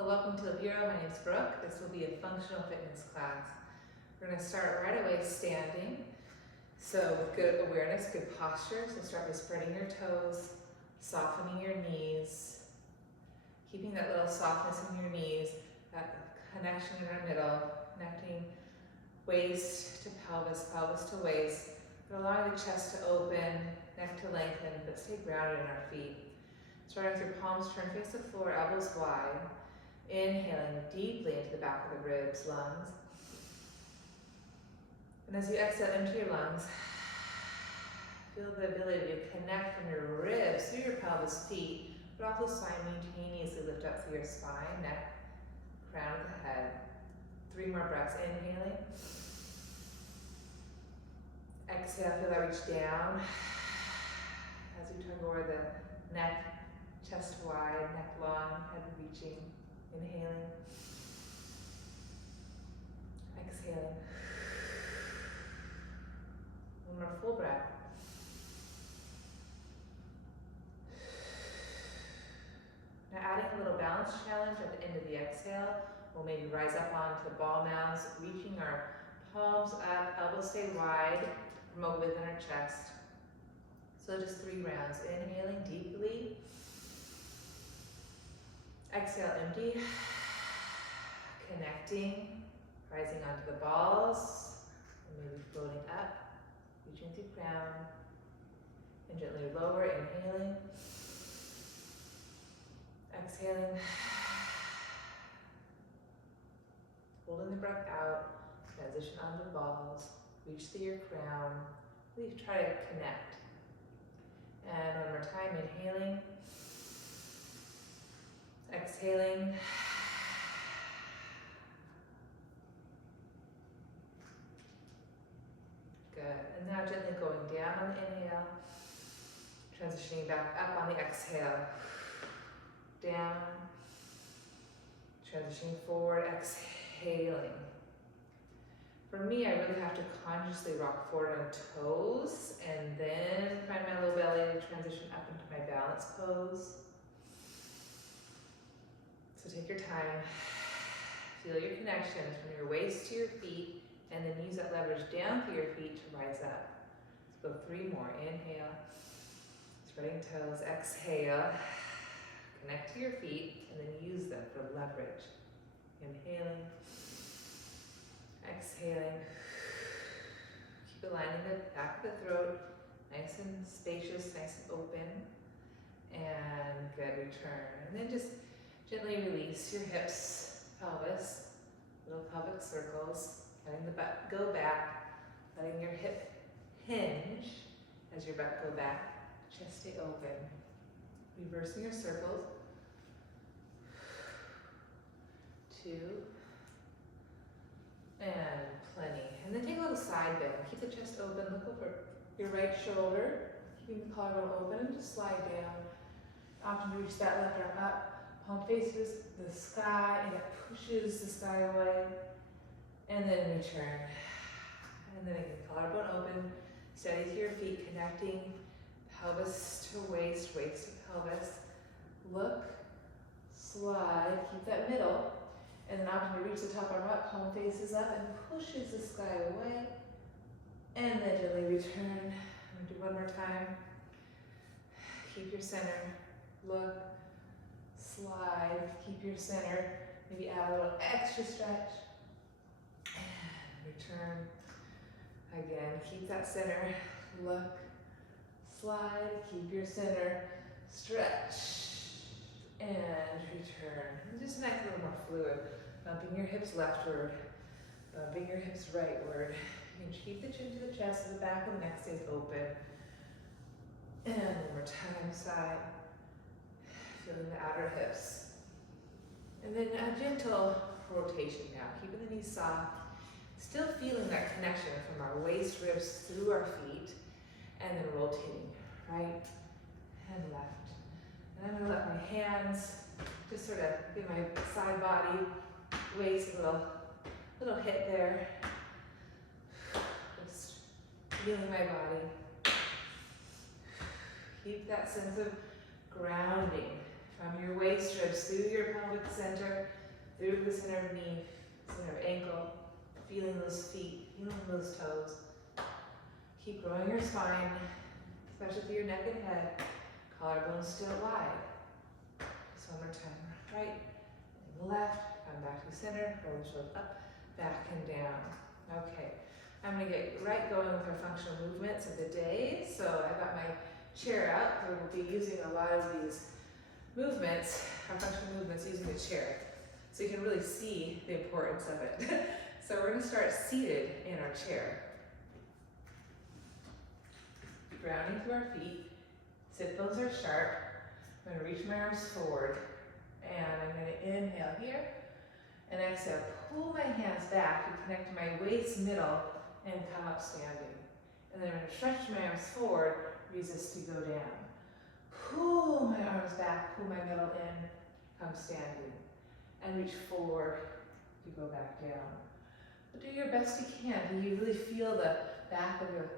Hello, welcome to Bureau. My name is Brooke. This will be a functional fitness class. We're going to start right away standing. So with good awareness, good posture. So start by spreading your toes, softening your knees, keeping that little softness in your knees, that connection in our middle, connecting waist to pelvis, pelvis to waist, but allowing the chest to open, neck to lengthen, but stay grounded in our feet. Start with your palms turned face to floor, elbows wide. Inhaling deeply into the back of the ribs, lungs. And as you exhale into your lungs, feel the ability to connect from your ribs through your pelvis, feet, but also simultaneously lift up through your spine, neck, crown of the head. 3 more breaths, inhaling. Exhale, feel that reach down. As you tug over the neck, chest wide, neck long, head reaching. Inhaling, exhaling. 1 more full breath. Now adding a little balance challenge at the end of the exhale. We'll maybe rise up onto the ball mounds, reaching our palms up, elbows stay wide, from within our chest. So just 3 rounds. Inhaling deeply. Exhale, empty. Connecting, rising onto the balls, and maybe floating up, reaching through crown, and gently lower, inhaling, exhaling, holding the breath out, transition onto the balls, reach through your crown, really try to connect. And 1 more time, inhaling, exhaling. Good. And now gently going down on the inhale, transitioning back up on the exhale. Down, transitioning forward, exhaling. For me, I really have to consciously rock forward on toes and then find my low belly to transition up into my balance pose. So take your time, feel your connections from your waist to your feet, and then use that leverage down through your feet to rise up. Let's go 3 more. Inhale, spreading toes, exhale, connect to your feet, and then use them for leverage. Inhaling, exhaling. Keep aligning the back of the throat, nice and spacious, nice and open. And good, return. And then just gently release your hips, pelvis, little pelvic circles, letting the butt go back, letting your hip hinge as your butt go back, chest stay open. Reversing your circles. 2, and plenty. And then take a little side bend. Keep the chest open, look over your right shoulder, keeping the collarbone open, and just slide down. Often reach that left arm up, palm faces the sky, and it pushes the sky away. And then return. And then again, collarbone open, steady to your feet, connecting pelvis to waist, waist to pelvis. Look, slide, keep that middle. And then option to reach the top arm up, palm faces up, and pushes the sky away. And then gently return. I'm gonna do 1 more time. Keep your center. Look, slide, keep your center. Maybe add a little extra stretch. Return. Again, keep that center. Look, slide, keep your center. Stretch, and return. And just nice, a little more fluid. Bumping your hips leftward, bumping your hips rightward. You can keep the chin to the chest, so the back of the neck stays open. And 1 more time, side. Feeling the outer hips. And then a gentle rotation now, keeping the knees soft. Still feeling that connection from our waist, ribs through our feet, and then rotating right and left. And I'm gonna let my hands just sort of give my side body, waist a little hit there. Just feeling my body. Keep that sense of grounding From your waist ribs through your pelvic center, through the center of knee, center of ankle, feeling those feet, feeling those toes. Keep growing your spine, especially through your neck and head. Collarbones still wide. Just one more time. Right and left. Come back to center. Roll the shoulders up, back and down. Okay. I'm going to get right going with our functional movements of the day. So I've got my chair out. So we'll be using a lot of these movements, our functional movements, using the chair. So you can really see the importance of it. So we're going to start seated in our chair. Grounding through our feet. Sit bones are sharp. I'm going to reach my arms forward. And I'm going to inhale here. And exhale, pull my hands back and connect to my waist middle and come up standing. And then I'm going to stretch my arms forward, resist to go down. Pull my arms back, pull my middle in, come standing. And reach forward to go back down. But do your best you can. Do you really feel the back of your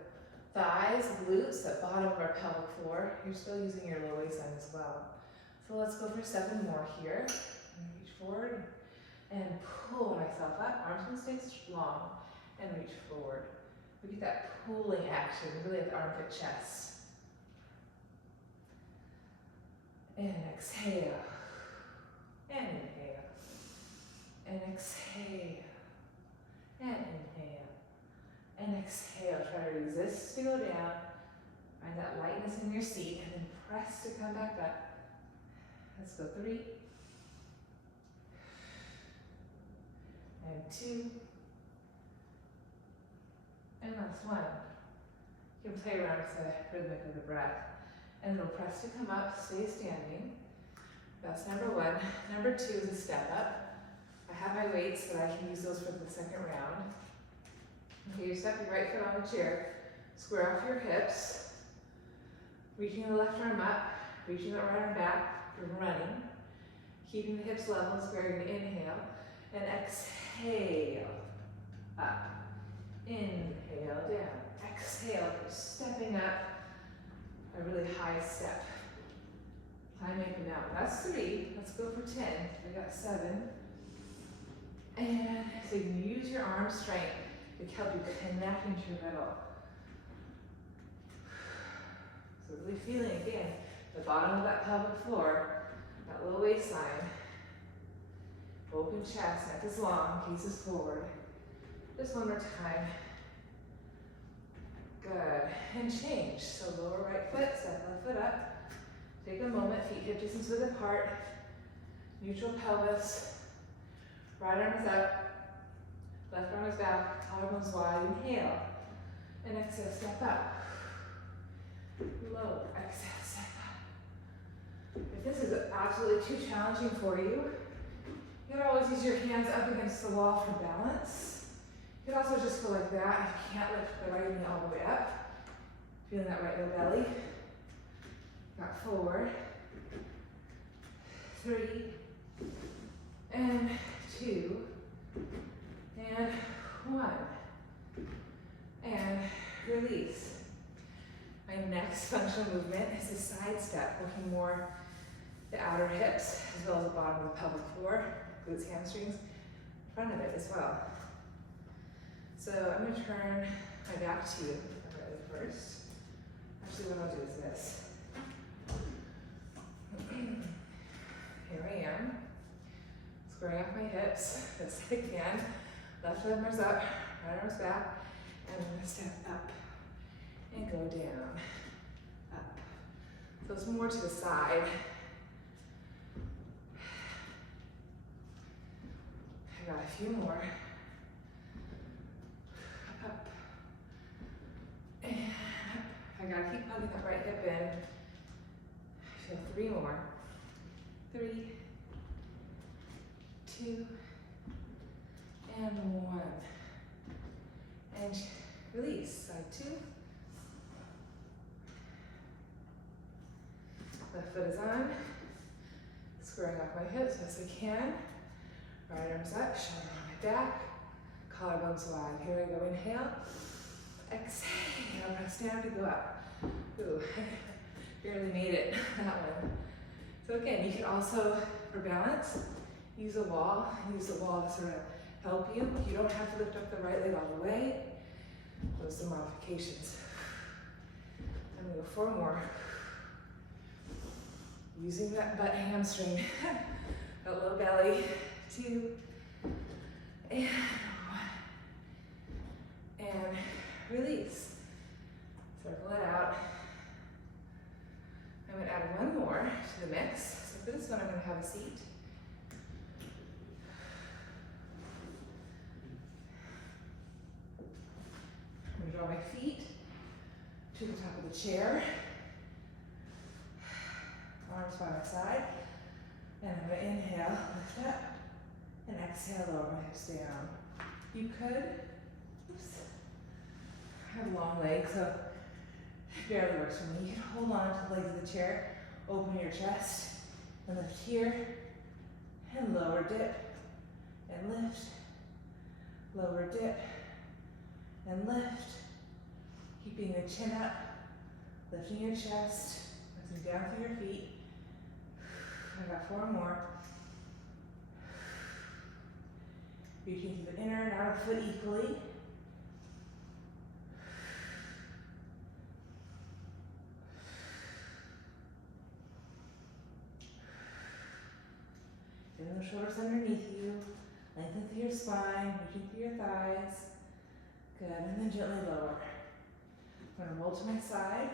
thighs, glutes, the bottom of our pelvic floor? You're still using your lower waistline as well. So let's go for 7 more here. Reach forward and pull myself up. Arms can stay long and reach forward. We get that pulling action, really at the armpit chest. And exhale. And inhale. And exhale. And inhale. And exhale. Try to resist to go down. Find that lightness in your seat and then press to come back up. Let's go 3. And 2. And last 1. You can play around with the rhythmic of the breath. And then press to come up, stay standing. That's number 1. Number 2 is a step up. I have my weights, but I can use those for the second round. Okay, you step your right foot on the chair. Square off your hips. Reaching the left arm up, reaching the right arm back. You're running. Keeping the hips level, so we're going to inhale. And exhale. Up. Inhale, down. Exhale, you're stepping up. A really high step. Climbing up and down. That's 3. Let's go for 10. We got 7. And so you can use your arm strength to help you connect into your middle. So really feeling again the bottom of that pelvic floor, that little waistline. Open chest, neck is long, gaze is forward. Just one more time. Good. And change. So lower right foot, step left foot up. Take a moment, feet hip distance width apart. Neutral pelvis. Right arm is up. Left arm is back. Collarbones wide. Inhale. And exhale, step up. Low. Exhale, step up. If this is absolutely too challenging for you, you can always use your hands up against the wall for balance. You can also just go like that if you can't lift the right knee all the way up. Feeling that right low belly. Got 4, 3, and 2, and 1. And release. My next functional movement is a side step, working more the outer hips as well as the bottom of the pelvic floor, glutes, hamstrings, front of it as well. So I'm going to turn my back to you first. Actually, what I'll do is this. Here I am, squaring off my hips, best I can. Left arm is up, right arm's back, and I'm going to step up and go down, up. So it's more to the side. I got a few more. Up, and up. I gotta keep hugging that right hip in. I feel 3 more. 3, 2, and 1. And release. Side 2. Left foot is on. Squaring off my hips best I can. Right arm's up, shoulder on my back. Collarbones wide. Here I go. Inhale. Exhale. Press down to go up. Ooh, barely made it. That one. So again, you can also, for balance, use a wall. Use the wall to sort of help you. You don't have to lift up the right leg all the way. Those are the modifications. I'm gonna go 4 more. Using that butt hamstring, that low belly. 2, and 1. And release. Circle it out. I'm gonna add 1 more to the mix. So for this one, I'm gonna have a seat. I'm gonna draw my feet to the top of the chair. Arms by my side. And I'm gonna inhale, lift up, and exhale, lower my hips down. You could, I have long legs, so it barely works for me. You can hold on to the legs of the chair, open your chest, and lift here, and lower dip, and lift, lower dip, and lift. Keeping the chin up, lifting your chest, lifting down through your feet. I got 4 more. Reaching through the inner and outer foot equally. Feeling the shoulders underneath you. Lengthen through your spine, reaching through your thighs. Good, and then gently lower. I'm gonna roll to my side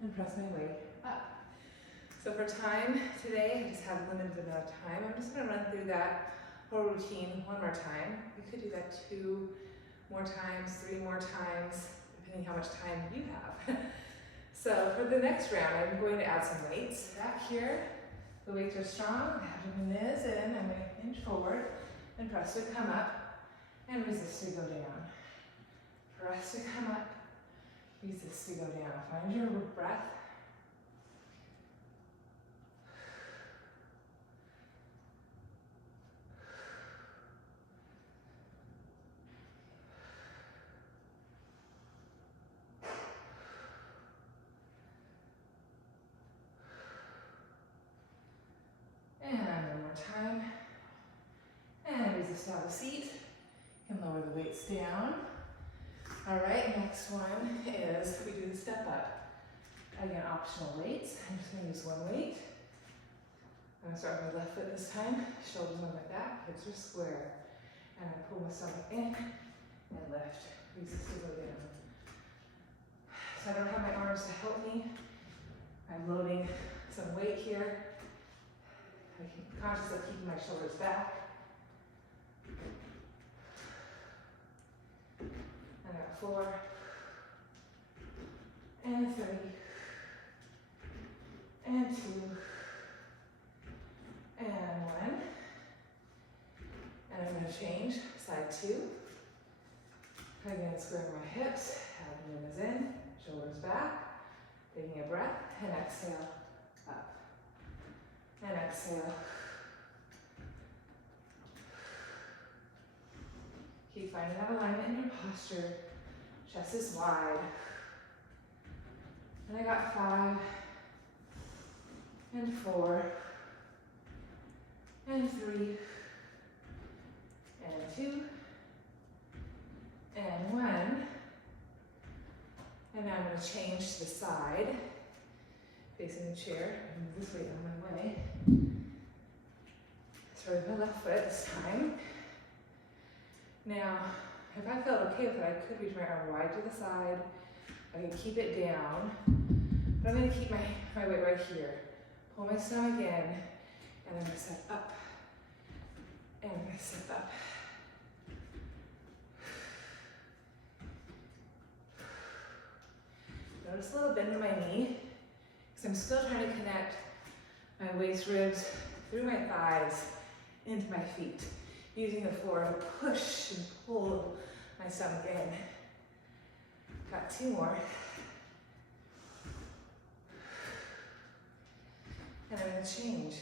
and press my way up. So for time today, I just have a limited amount of time. I'm just gonna run through that whole routine 1 more time. We could do that 2 more times, 3 more times, depending how much time you have. So for the next round, I'm going to add some weights. Back here, the weights are strong. Abdomen is in. I'm gonna inch forward and press to come up and resist to go down. Press to come up, resist to go down. Find your breath. And 1 more time. And resist out the seat. You can lower the weights down. All right, next one is we do the step up. Again, optional weights. I'm just gonna use 1 weight. I'm gonna start with my left foot this time. Shoulders on my back, hips are square. And I pull my stomach in and lift. Resist to go down. So I don't have my arms to help me. I'm loading some weight here. I'm conscious of keeping my shoulders back. I got 4, and 3, and 2, and 1. And I'm going to change side 2. Again, squaring my hips, abdomen is in, shoulders back. Taking a breath, and exhale, up. And exhale. Keep finding that alignment in your posture. Chest is wide. And I got 5, and 4, and 3, and 2, and 1. And now I'm going to change to the side, facing the chair. Move this weight on my way. Start with my left foot this time. Now, if I felt okay with it, I could reach my arm wide to the side. I can keep it down, but I'm going to keep my weight right here. Pull my stomach in, and I'm going to step up, and I'm going to step up. Notice a little bend in my knee, because I'm still trying to connect my waist ribs through my thighs into my feet, using the floor to push and pull my stomach in. Got 2 more. And I'm going to change.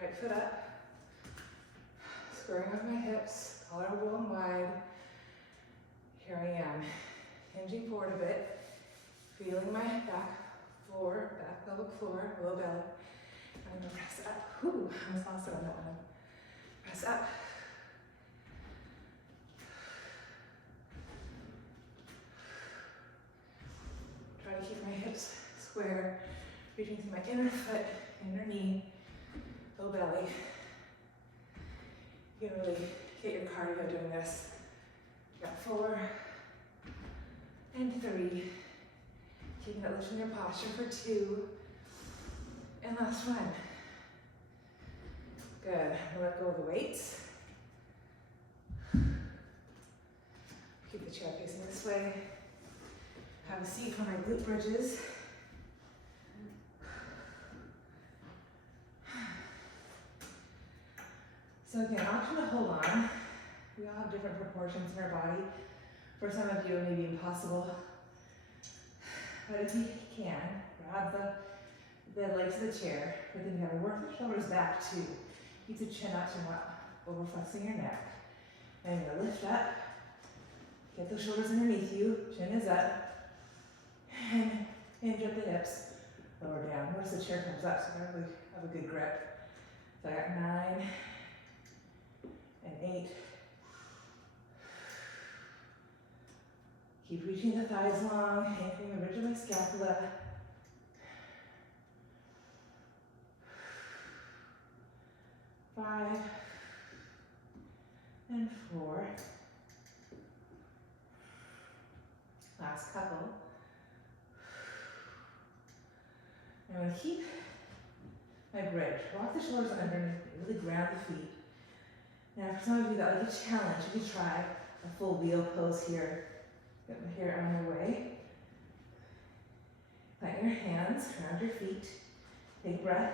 Right foot up, squaring off my hips, collarbone wide. Here I am, hinging forward a bit, Feeling my back floor, back pelvic floor, low belly. I'm gonna press up. Whew, I almost lost it on that one. Press up. Try to keep my hips square, reaching through my inner foot, inner knee, low belly. You can really get your cardio doing this. Got 4 and 3. Keeping that lift in your posture for 2. And last one. Good. Let go of the weights. Keep the chair facing this way. Have a seat for my glute bridges. So again, option to hold on. We all have different proportions in our body. For some of you, it may be impossible. But if you can, grab the legs of the chair, put them together, work the shoulders back too. Keep the chin up so you're not over flexing your neck. And you're gonna lift up, get those shoulders underneath you, chin is up, and hinge up the hips, lower down. Notice the chair comes up so you really have a good grip. So I got 9 and 8. Keep reaching the thighs long, anchoring the ridge of my scapula. 5 and 4. Last couple. I'm going to keep my bridge. Walk the shoulders underneath, really ground the feet. Now for some of you that like a challenge, you can try a full wheel pose here. Get my hair on your way. Plant your hands around your feet. Take a breath.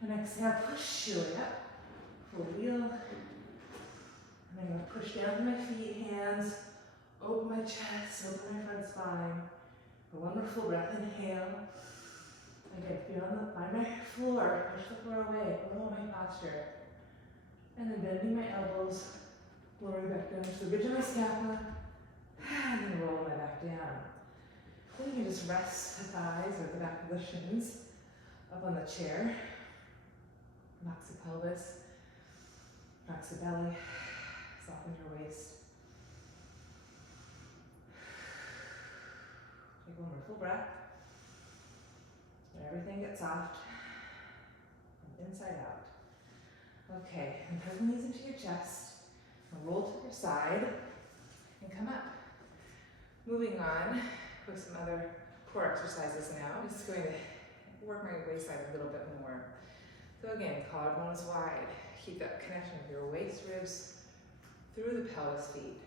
And exhale, push your way up. Full wheel. And I'm going to push down to my feet, hands. Open my chest, open my front spine. A wonderful breath, inhale. Again, find my floor, push the floor away, roll my posture. And then bending my elbows, lowering back down to the ridge of my scapula. And then roll my back down. Then you can just rest the thighs or the back of the shins up on the chair. Relax the pelvis, relax the belly, soften your waist. Take a wonderful breath. Let everything get soft from inside out. Okay, and tuck the knees into your chest, and roll to your side, and come up. Moving on with some other core exercises now. I'm just going to work my waist side a little bit more. So again, collarbones wide. Keep that connection with your waist, ribs, through the pelvis, feet.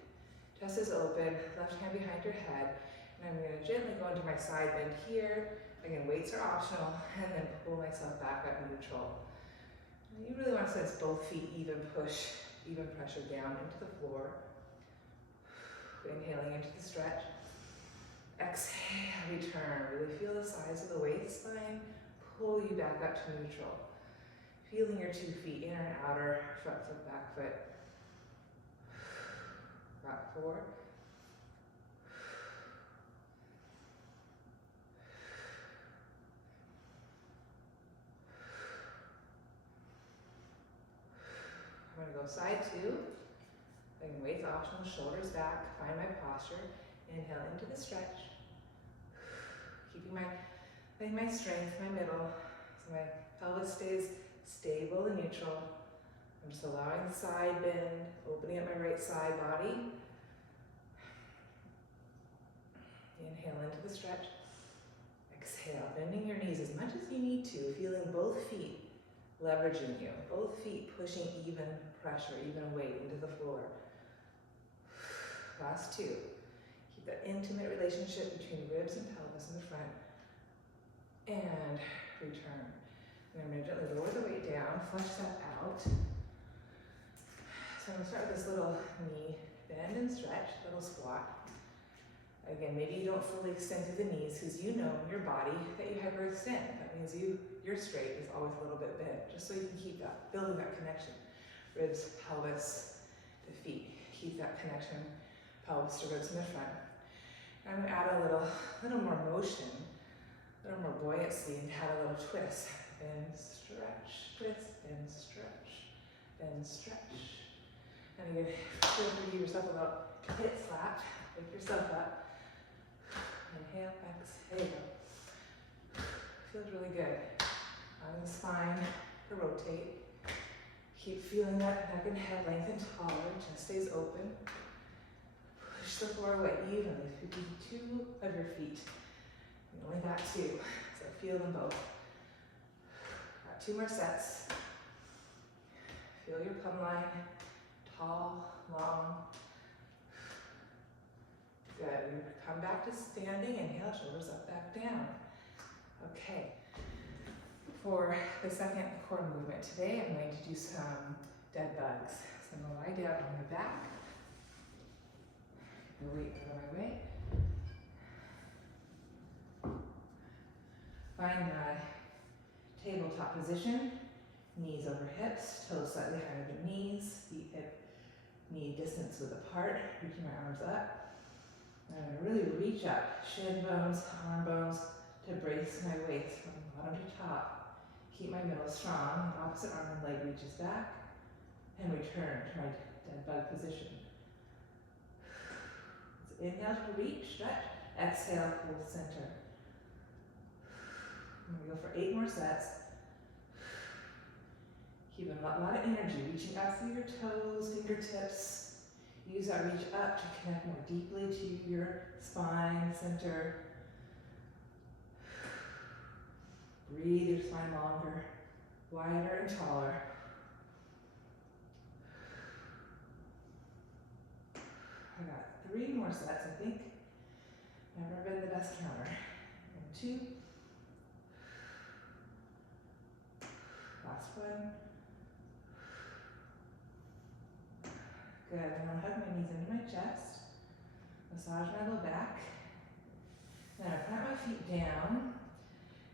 Chest is open, left hand behind your head. And I'm going to gently go into my side bend here. Again, weights are optional, and then pull myself back up neutral. And you really want to sense both feet even push, even pressure down into the floor. Inhaling into the stretch. Exhale, return. Really feel the size of the waistline. Pull you back up to neutral. Feeling your 2 feet, inner and outer, front foot, back foot. Back 4. I'm going to go side 2. Again, weights optional, shoulders back, find my posture. Inhale into the stretch. Keeping my strength, my middle, so my pelvis stays stable and neutral. I'm just allowing the side bend, opening up my right side body. Inhale into the stretch. Exhale, bending your knees as much as you need to, feeling both feet leveraging you, both feet pushing even pressure, even weight into the floor. Last 2. Keep that intimate relationship between ribs and pelvis in the front. And return. And I'm going to gently lower the weight down, flush that out. So I'm going to start with this little knee bend and stretch, little squat. Again, maybe you don't fully extend through the knees because you know in your body that you hyperextend. That means your straight is always a little bit bent, just so you can keep that, building that connection. Ribs, pelvis to feet. Keep that connection, pelvis to ribs in the front. I'm gonna add a little more motion, a little more buoyancy, and add a little twist. Bend, stretch, twist, bend, stretch, bend, stretch. And again, feel free to give yourself a little hip slap. Wake yourself up. Inhale, exhale. Feels really good. On the spine to rotate. Keep feeling that neck and head lengthen taller. Chest stays open. Push the floor away evenly. If you do two of your feet, you only got two, so feel them both. Got 2 more sets. Feel your plumb line, tall, long. Good. We come back to standing. Inhale, shoulders up, back down. Okay. For the second core movement today, I'm going to do some dead bugs. So I'm going to lie down on my back. The weight out of my way. Find the tabletop position. Knees over hips, toes slightly higher than knees, feet hip, knee distance width apart. Reaching my arms up. I'm going to really reach up, shin bones, arm bones, to brace my waist from bottom to top. Keep my middle strong. Opposite arm and leg reaches back, and return to my dead bug position. So inhale to reach, stretch. Exhale, pull center. I'm going to go for 8 more sets. Keep a lot of energy, reaching up through your toes, fingertips. Use that reach up to connect more deeply to your spine, center. Breathe your spine longer, wider and taller. I got 3 more sets, I think. Never been the best counter. And 2. Last one. Good. I'm going to hug my knees into my chest. Massage my low back. Then I plant my feet down.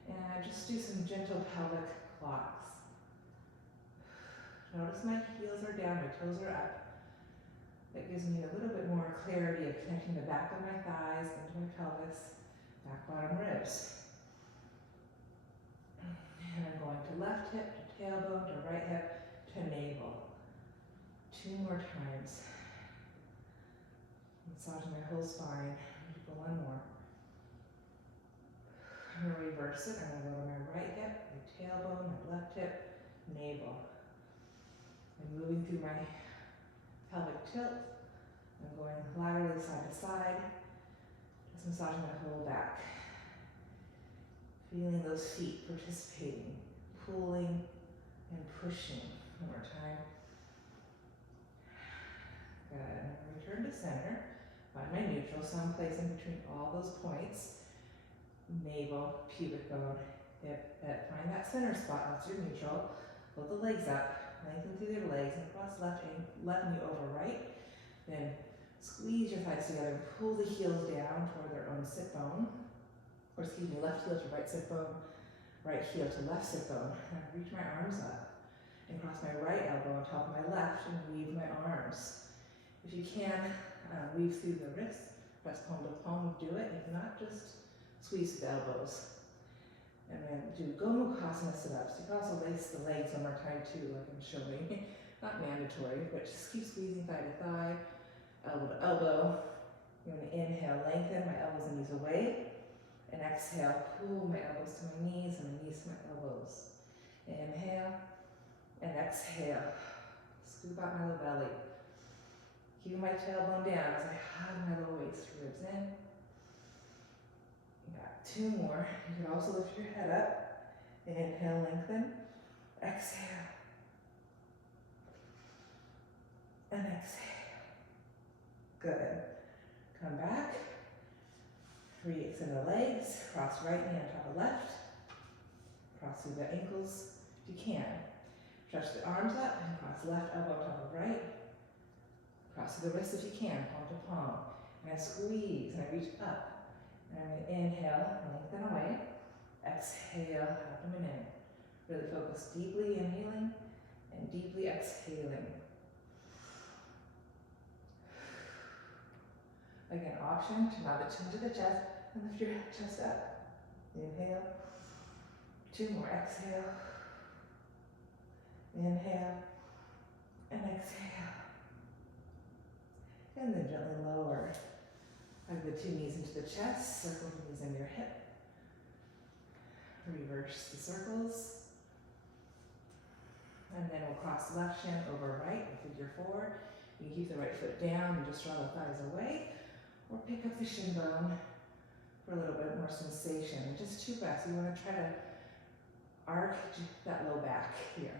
And I just do some gentle pelvic clocks. Notice my heels are down, my toes are up. That gives me a little bit more clarity of connecting the back of my thighs into my pelvis, back bottom ribs. And I'm going to left hip to tailbone to right hip to navel. 2 more times. Massaging my whole spine. Go 1 more. I'm going to reverse it. I'm going to go to my right hip, my tailbone, my left hip, navel. I'm moving through my pelvic tilt. I'm going laterally side to side. Just massaging my whole back. Feeling those feet participating, pulling and pushing. 1 more time. Good. Return to center. Find my neutral, someplace in between all those points. Navel, pubic bone, hip, head. Find that center spot. That's your neutral. Pull the legs up. Lengthen through your legs and cross left knee over right. Then squeeze your thighs together and pull the heels down toward their own sit bone. Or excuse me, left heel to right sit bone, right heel to left sit bone. And I reach my arms up and cross my right elbow on top of my left and weave my arms. If you can, weave through the wrists, press palm to palm, do it. If not, just squeeze the elbows. And then do Gomukhasana sit-ups. You can also lace the legs 1 more time too, like I'm showing. Not mandatory, but just keep squeezing thigh to thigh, elbow to elbow. You're going to inhale, lengthen my elbows and knees away. And exhale, pull my elbows to my knees and my knees to my elbows. Inhale and exhale. Scoop out my low belly. Keep my tailbone down as I hug my low waist, ribs in. You got 2 more. You can also lift your head up. Inhale, lengthen. Exhale. And exhale. Good. Come back. Re-extend the legs. Cross right knee on top of left. Cross through the ankles if you can. Stretch the arms up and cross left elbow on top of right. Cross through the wrists if you can, palm to palm. And I squeeze and I reach up. And I'm going to inhale, lengthen away. Exhale, abdomen in. Really focus deeply inhaling and deeply exhaling. Again, option to nod the chin to the chest and lift your chest up. Inhale. 2 more. Exhale. Inhale. And exhale. And then gently lower. Hug the 2 knees into the chest. Circle the knees in your hip. Reverse the circles. And then we'll cross left shin over right, figure 4. You can keep the right foot down and just draw the thighs away, or pick up the shin bone for a little bit more sensation. And just 2 breaths. You want to try to arc that low back here.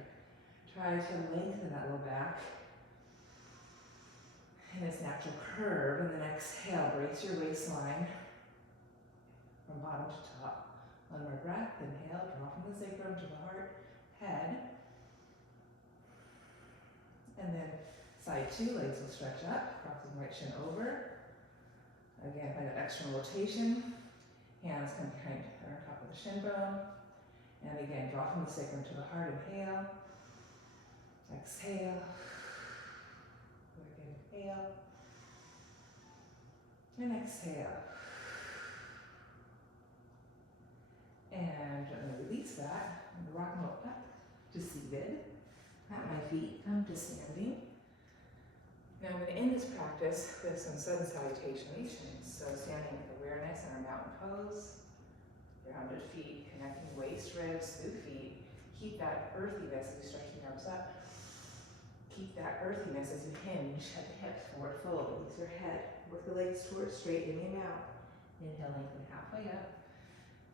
Try to lengthen that low back in its natural curve. And then exhale, brace your waistline from bottom to top. 1 more breath. Inhale, draw from the sacrum to the heart, head. And then side 2, legs will stretch up, crossing right shin over. Again, find that external rotation. Hands come behind or on top of the shin bone. And again, draw from the sacrum to the heart, inhale. Exhale. Again, inhale. And exhale. And gently release that. And rock them up to seated. At my feet, come to standing. Now I'm going to end this practice with some sun salutations. So standing with awareness in our mountain pose. Rounded feet, connecting waist, ribs, through feet. Keep that earthiness as you stretch the arms up. Keep that earthiness as you hinge at the hips, forward fold. Release your head. Work the legs towards straightening out. Inhale, lengthen halfway up.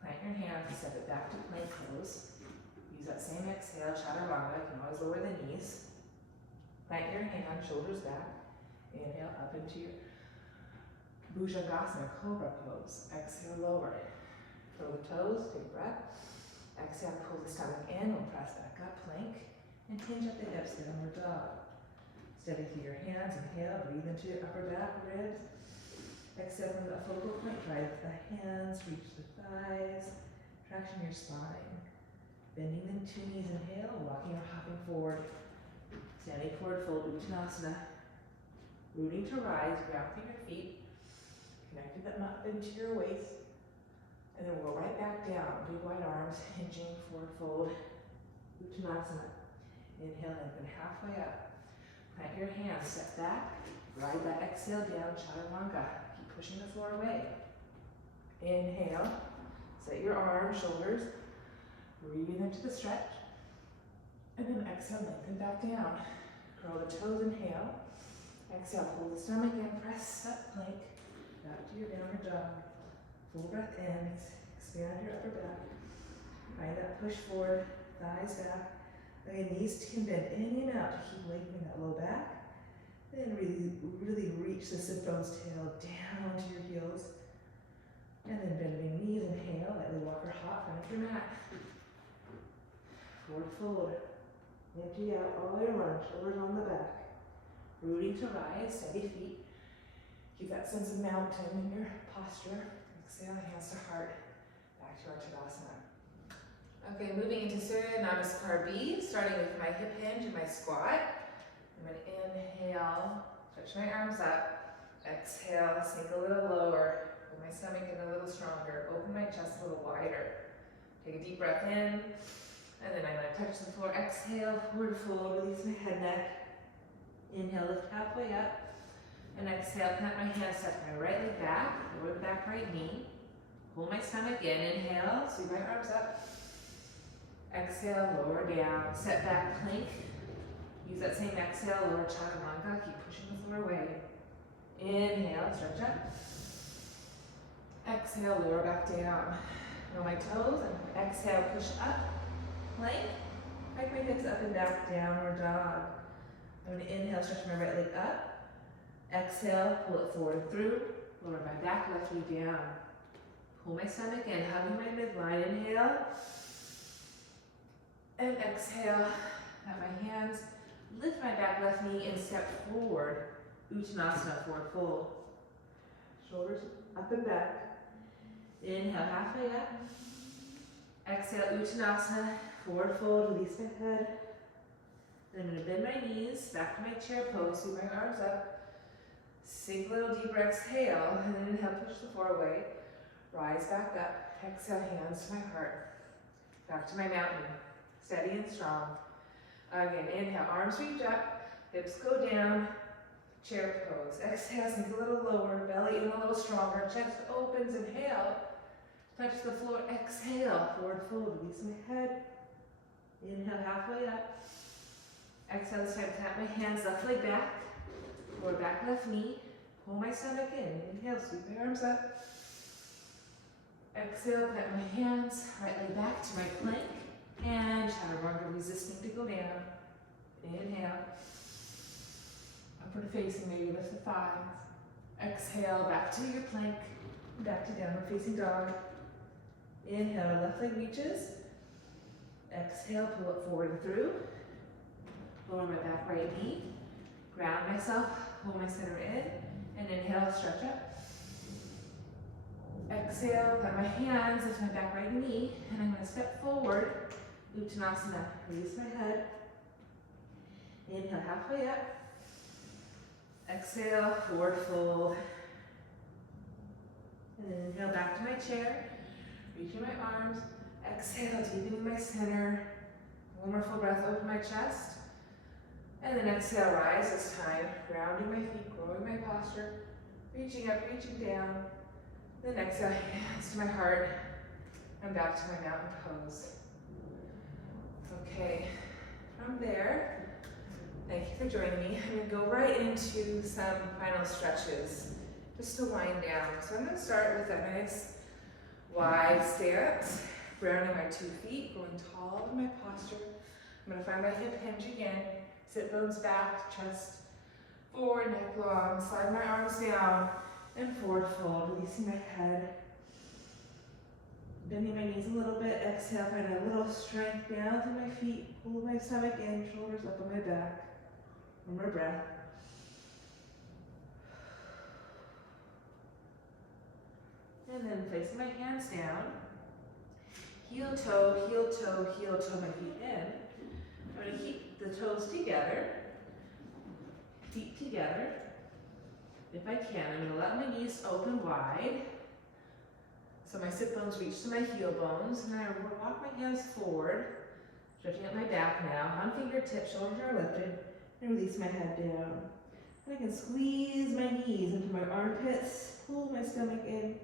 Plant your hands and step it back to plank pose. Use that same exhale, chaturanga. You can always lower the knees. Plant your hand, shoulders back. Inhale up into your Bhujangasana, cobra pose. Exhale, lower. Curl the toes, take a breath. Exhale, pull the stomach in. We'll press back up, plank. And hinge at the hips, downward dog. Steady through your hands. Inhale, breathe into your upper back, ribs. Exhale from the focal point, drive the hands, reach the thighs. Traction your spine. Bending the 2 knees, inhale, walking or hopping forward. Standing forward fold, Uttanasana. Rooting to rise, grounding your feet. Connecting them up into your waist. And then we'll go right back down. Big wide arms, hinging, forward fold. Uttanasana. Inhale, lengthen halfway up. Plant your hands, step back. Ride that exhale down, chaturanga. Keep pushing the floor away. Inhale. Set your arms, shoulders. Breathe into the stretch. And then exhale, lengthen back down. Curl the toes, inhale. Exhale, pull the stomach in, press up, plank. Back to your downward dog. Full breath in, expand your upper back. Find that push forward, thighs back. Again, knees can bend in and out to keep lengthening that low back. Then really reach the sit bones tail down to your heels. And then bending knees, inhale, lightly walk or hop, front of your mat. Forward fold. Empty out all your lunge, shoulders on the back. Rooting to rise, steady feet. Keep that sense of mountain in your posture. Exhale, hands to heart. Back to our Tadasana. Okay, moving into Surya Namaskar B, starting with my hip hinge and my squat. I'm going to inhale, stretch my arms up. Exhale, sink a little lower. Pull my stomach in a little stronger. Open my chest a little wider. Take a deep breath in. And then I'm going to touch the floor. Exhale, forward fold, release my head, neck. Inhale, lift halfway up. And exhale, plant my hands, step my right leg back, lower the back right knee. Pull my stomach in, inhale, sweep my arms up. Exhale, lower down, step back, plank. Use that same exhale, lower chaturanga, keep pushing the floor away. Inhale, stretch up. Exhale, lower back down. Roll my toes, and exhale, push up. Plank, hike my hips up and back, downward dog. I'm going to inhale, stretch my right leg up. Exhale, pull it forward and through. Lower my back, left knee down. Pull my stomach in, hugging my midline. Inhale. And exhale. Pat my hands. Lift my back, left knee, and step forward. Uttanasana, forward fold. Shoulders up and back. Inhale, halfway up. Exhale, Uttanasana. Forward fold, release my head. Then I'm going to bend my knees, back to my chair pose, sweep my arms up. Sink a little deeper, exhale, and then inhale, push the floor away. Rise back up, exhale, hands to my heart. Back to my mountain, steady and strong. Again, inhale, arms reach up, hips go down, chair pose. Exhale, sink a little lower, belly in a little stronger, chest opens, inhale. Touch the floor, exhale, forward fold, release my head. Inhale, halfway up. Exhale, this time tap my hands, left leg back, or back left knee. Pull my stomach in, inhale, sweep my arms up. Exhale, plant my hands, right leg back to my plank, and chaturanga, resisting to go down. Inhale, upward facing, maybe lift the thighs. Exhale, back to your plank, back to downward facing dog. Inhale, left leg reaches. Exhale, pull it forward and through. Lower my back right knee. Ground myself, pull my center in, and inhale, stretch up. Exhale, plant my hands, lift my back right knee, and I'm going to step forward, Uttanasana. Release my head. Inhale, halfway up. Exhale, forward fold. And then inhale, back to my chair. Reaching my arms. Exhale, deepening my center. One more full breath, open my chest. And then exhale, rise this time. Grounding my feet, growing my posture. Reaching up, reaching down. Then exhale, hands to my heart. And back to my mountain pose. Okay, from there, thank you for joining me. I'm going to go right into some final stretches, just to wind down. So I'm going to start with a nice wide stance, grounding my 2 feet, going tall in my posture. I'm going to find my hip hinge again, sit bones back, chest forward, neck long, slide my arms down, and forward fold, releasing my head. Bending my knees a little bit, exhale, find a little strength down through my feet, pull my stomach in, shoulders up on my back. One more breath. And then placing my hands down, heel toe, heel toe, heel toe, my feet in. I'm going to keep the toes together, feet together. If I can, I'm going to let my knees open wide. So my sit bones reach to my heel bones, and then I walk my hands forward, stretching out my back now. On fingertips, shoulders are lifted, and release my head down. And I can squeeze my knees into my armpits, pull my stomach in,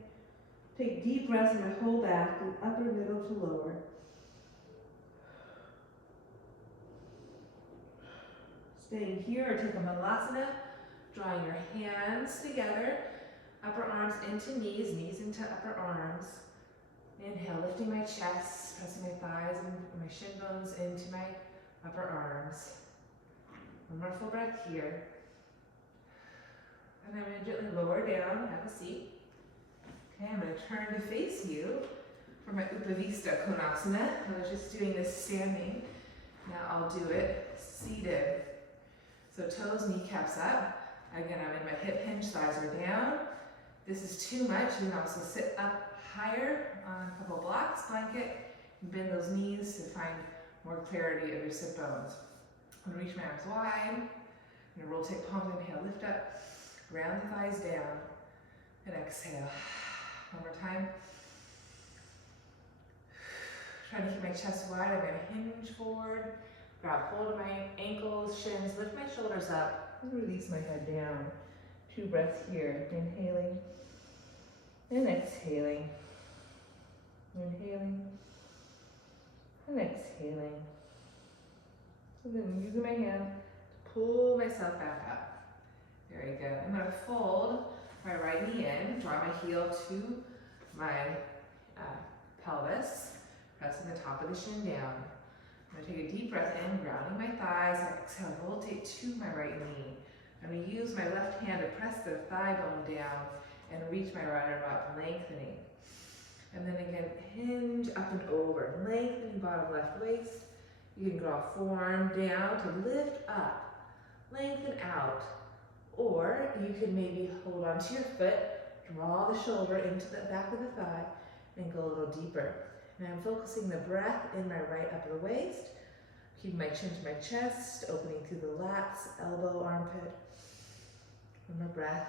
take deep breaths in my whole back, from upper, middle to lower. Staying here, or take a Malasana, drawing your hands together. Upper arms into knees, knees into upper arms. Inhale, lifting my chest, pressing my thighs and my shin bones into my upper arms. One more full breath here. And I'm going to gently lower down, have a seat. Okay, I'm going to turn to face you for my Upavista Konasana. I was just doing this standing. Now I'll do it seated. So toes, kneecaps up. Again, I'm in my hip hinge, thighs are down. This is too much. You can also sit up higher on a couple blocks, blanket, and bend those knees to find more clarity of your sit bones. I'm going to reach my arms wide. I'm going to rotate palms, inhale, lift up, ground the thighs down, and exhale. One more time. Trying to keep my chest wide. I'm going to hinge forward, grab hold of my ankles, shins, lift my shoulders up, and release my head down. 2 breaths here. Inhaling and exhaling. Inhaling and exhaling. So then using my hand to pull myself back up. Very good. I'm going to fold my right knee in, draw my heel to my pelvis, pressing the top of the shin down. I'm going to take a deep breath in, grounding my thighs. Exhale, rotate to my right knee. I'm going to use my left hand to press the thigh bone down and reach my right arm up, lengthening. And then again, hinge up and over, lengthening bottom left waist. You can draw forearm down to lift up, lengthen out. Or you can maybe hold onto your foot, draw the shoulder into the back of the thigh, and go a little deeper. And I'm focusing the breath in my right upper waist, keeping my chin to my chest, opening through the lats, elbow, armpit. One more breath.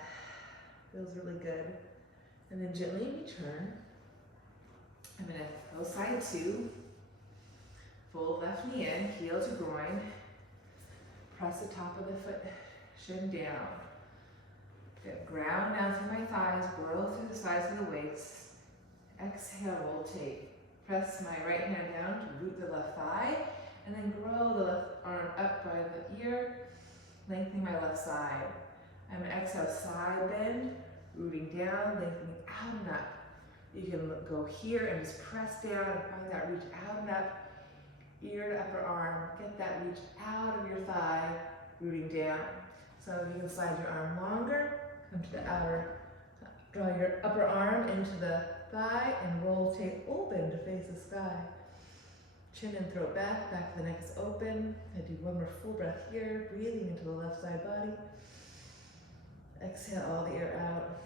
Feels really good. And then gently return. I'm gonna go side two. Fold left knee in, heel to groin. Press the top of the foot, shin down. Get ground down through my thighs, grow through the sides of the waist. Exhale, rotate. Press my right hand down to root the left thigh, and then grow the left arm up by the ear, lengthening my left side. I'm gonna exhale, side bend, rooting down, lengthening out and up. You can go here and just press down and find that reach out and up, ear to upper arm. Get that reach out of your thigh, rooting down. So you can slide your arm longer, come to the outer, draw your upper arm into the thigh and rotate open to face the sky. Chin and throat back, back of the neck is open. I do one more full breath here, breathing into the left side body. Exhale all the air out.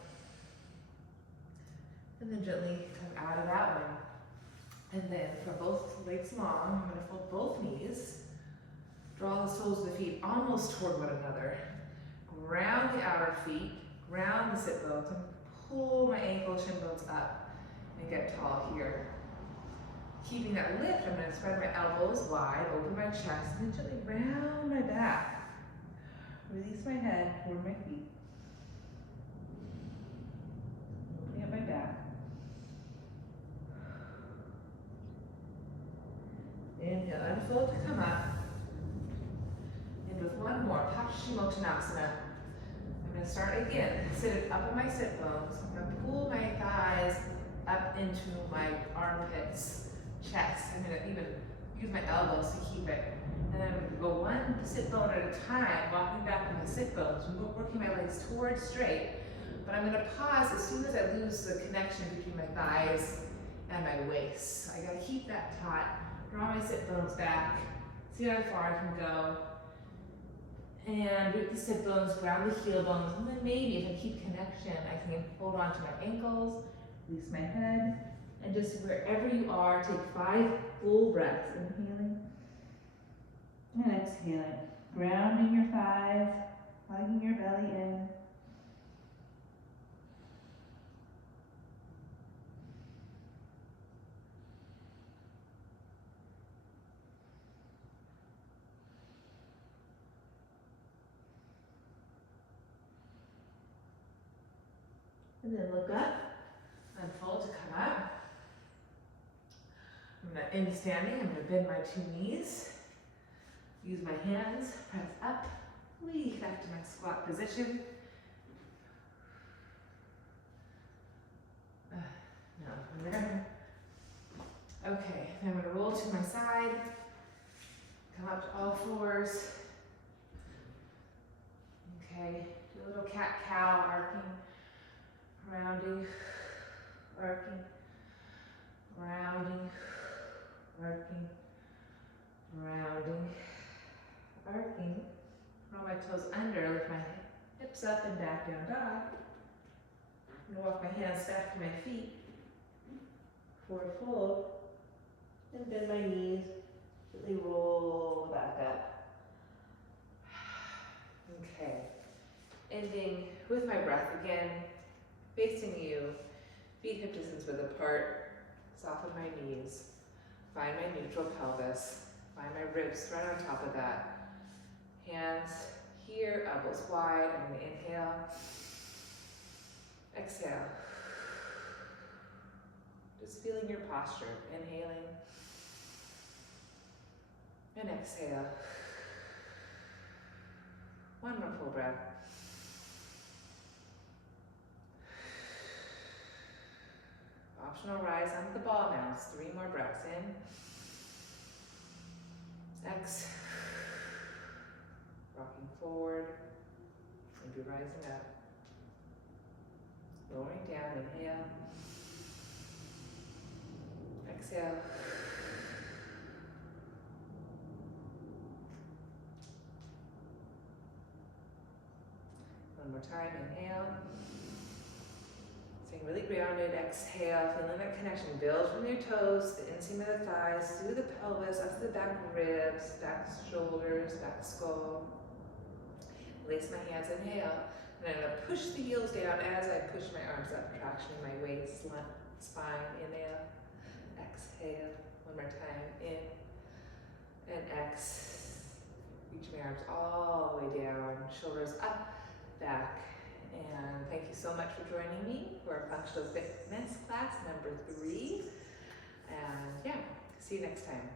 And then gently come out of that one. And then for both legs long, I'm gonna fold both knees. Draw the soles of the feet almost toward one another. Ground the outer feet, ground the sit bones, and pull my ankle, shin bones up and get tall here. Keeping that lift, I'm gonna spread my elbows wide, open my chest, and then gently round my back. Release my head toward my feet. Opening up my back. Inhale, unfold to come up. And with one more, Paschimottanasana. I'm going to start again. Sit it up on my sit bones. I'm going to pull my thighs up into my armpits, chest. I'm going to even use my elbows to keep it. And then I'm going to go one sit bone at a time, walking back on the sit bones, working my legs towards straight. But I'm going to pause as soon as I lose the connection between my thighs and my waist. I got to keep that taut. Draw my sit bones back. See how far I can go. And root the sit bones, ground the heel bones, and then maybe if I keep connection, I can hold on to my ankles, release my head, and just wherever you are, take 5 full breaths. Inhaling and exhaling. Grounding your thighs, plugging your belly in. And then look up, unfold to come up. I'm going to end standing, I'm going to bend my 2 knees. Use my hands, press up, lead back to my squat position. Now from there. Okay, then I'm going to roll to my side, come up to all fours. Okay, do a little cat-cow arcing. Rounding, arcing, rounding, arcing, rounding, arcing. Roll my toes under, lift my hips up and back down dog. I'm going to walk my hands back to my feet, forward fold, and bend my knees, gently roll back up. Okay, ending with my breath again. Facing you, feet hip distance width apart, soften my knees, find my neutral pelvis, find my ribs right on top of that. Hands here, elbows wide. I'm going to inhale, exhale. Just feeling your posture, inhaling and exhale. One more full breath. Optional rise onto the ball now. It's 3 more breaths in. X. Rocking forward. Maybe rising up. Lowering down. Inhale. Exhale. One more time. Inhale. Staying really grounded, exhale, feeling that connection. Build from your toes, the inseam of the thighs, through the pelvis, up to the back ribs, back shoulders, back skull. Release my hands, inhale. And I'm gonna push the heels down as I push my arms up, tractioning my waist, spine, inhale, exhale, one more time, in, and exhale. Reach my arms all the way down, shoulders up, back. And thank you so much for joining me for our functional fitness class number 3. And yeah, see you next time.